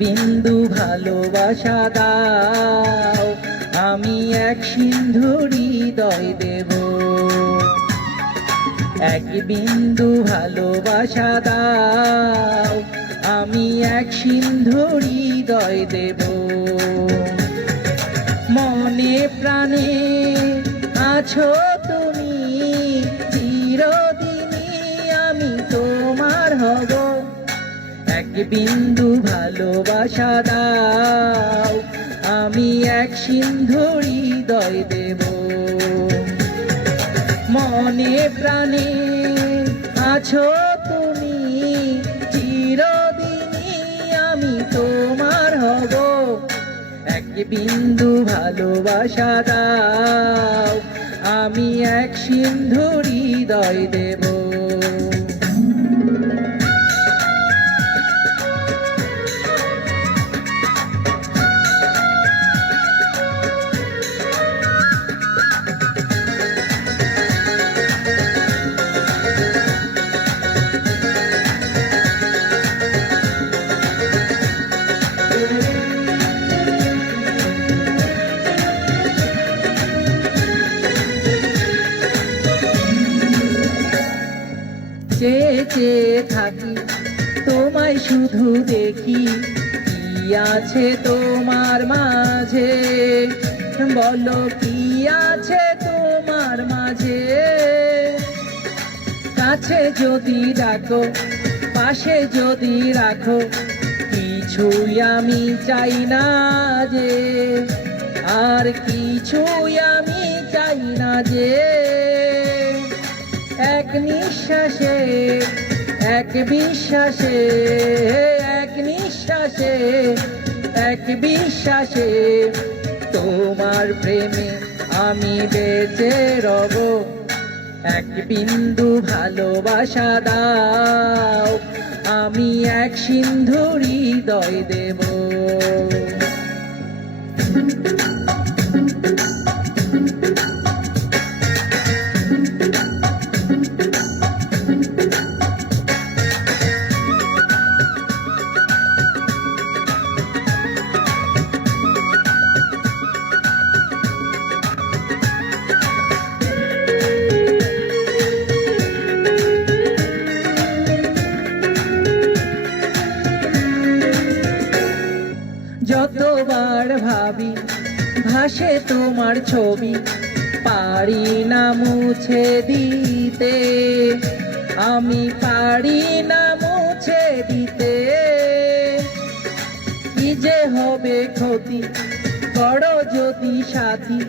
বিন্দু ভালোবাসা দাও, আমি এক সিন্ধু হৃদয় দেব। এক বিন্দু ভালোবাসা দাও, আমি এক সিন্ধু হৃদয় দেব। মনে প্রাণে আছো তুমি, চিরদিনই আমি তোমার হব। এক বিন্দু ভালোবাসা দাও, আমি এক সিন্ধু হৃদয় দেব। মনে প্রাণে আছো তুমি, চিরদিনই আমি তোমার হব। এক বিন্দু ভালোবাসা দাও, আমি এক সিন্ধু হৃদয় দেব। চেয়ে চেয়ে থাকি তোমায় শুধু দেখি, কি আছে তোমার মাঝে, বলো কি আছে তোমার মাঝে। কাছে যদি ডাকো, পাশে যদি রাখো, কিছুই আমি চাই না যে, আর কিছুই আমি চাই না যে। এক নিঃশ্বাসে, এক বিশ্বাসে, এক নিঃশ্বাসে, এক বিশ্বাসে তোমার প্রেমে আমি বেঁচে রব। এক বিন্দু ভালোবাসা দাও, আমি এক সিন্ধু হৃদয় দেব। যতবার ভাবি ভাসে তোমার ছবি, পারি না মুছে দিতে, আমি পারি না মুছে দিতে। কি যে হবে ক্ষতি, বড় যদি সাথী,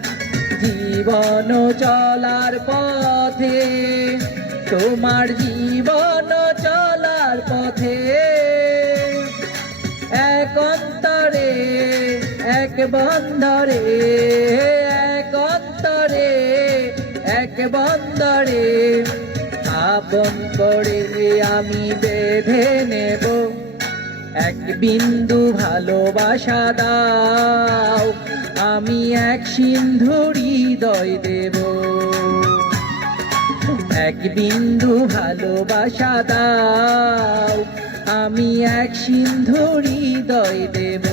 জীবন চলার পথে, তোমার জীবন চলার পথে। এক অন্তরে, এক বন্ধরে, এক অন্তরে, এক বন্ধরে আপন করে আমি বেঁধে নেব। এক বিন্দু ভালোবাসা দাও, আমি এক সিন্ধু হৃদয় দেব। এক বিন্দু ভালোবাসা দাও, আমি এক সিন্ধু হৃদয় দেব।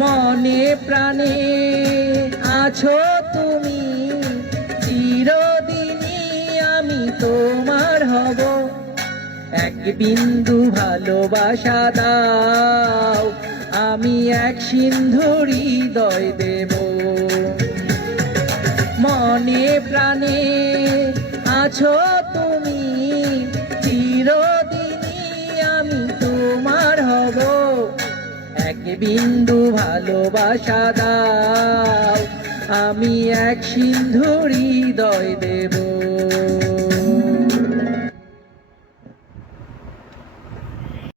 মনে প্রাণে আছো তুমি, চিরদিনই আমি তোমার হব। এক বিন্দু ভালোবাসা দাও, আমি এক সিন্ধু হৃদয় দেব। মনে প্রাণে আছো তুমি, চিরদিনই আমি তোমার হব। এক বিন্দু ভালোবাসা দাও, আমি এক সিন্ধু হৃদয় দেব।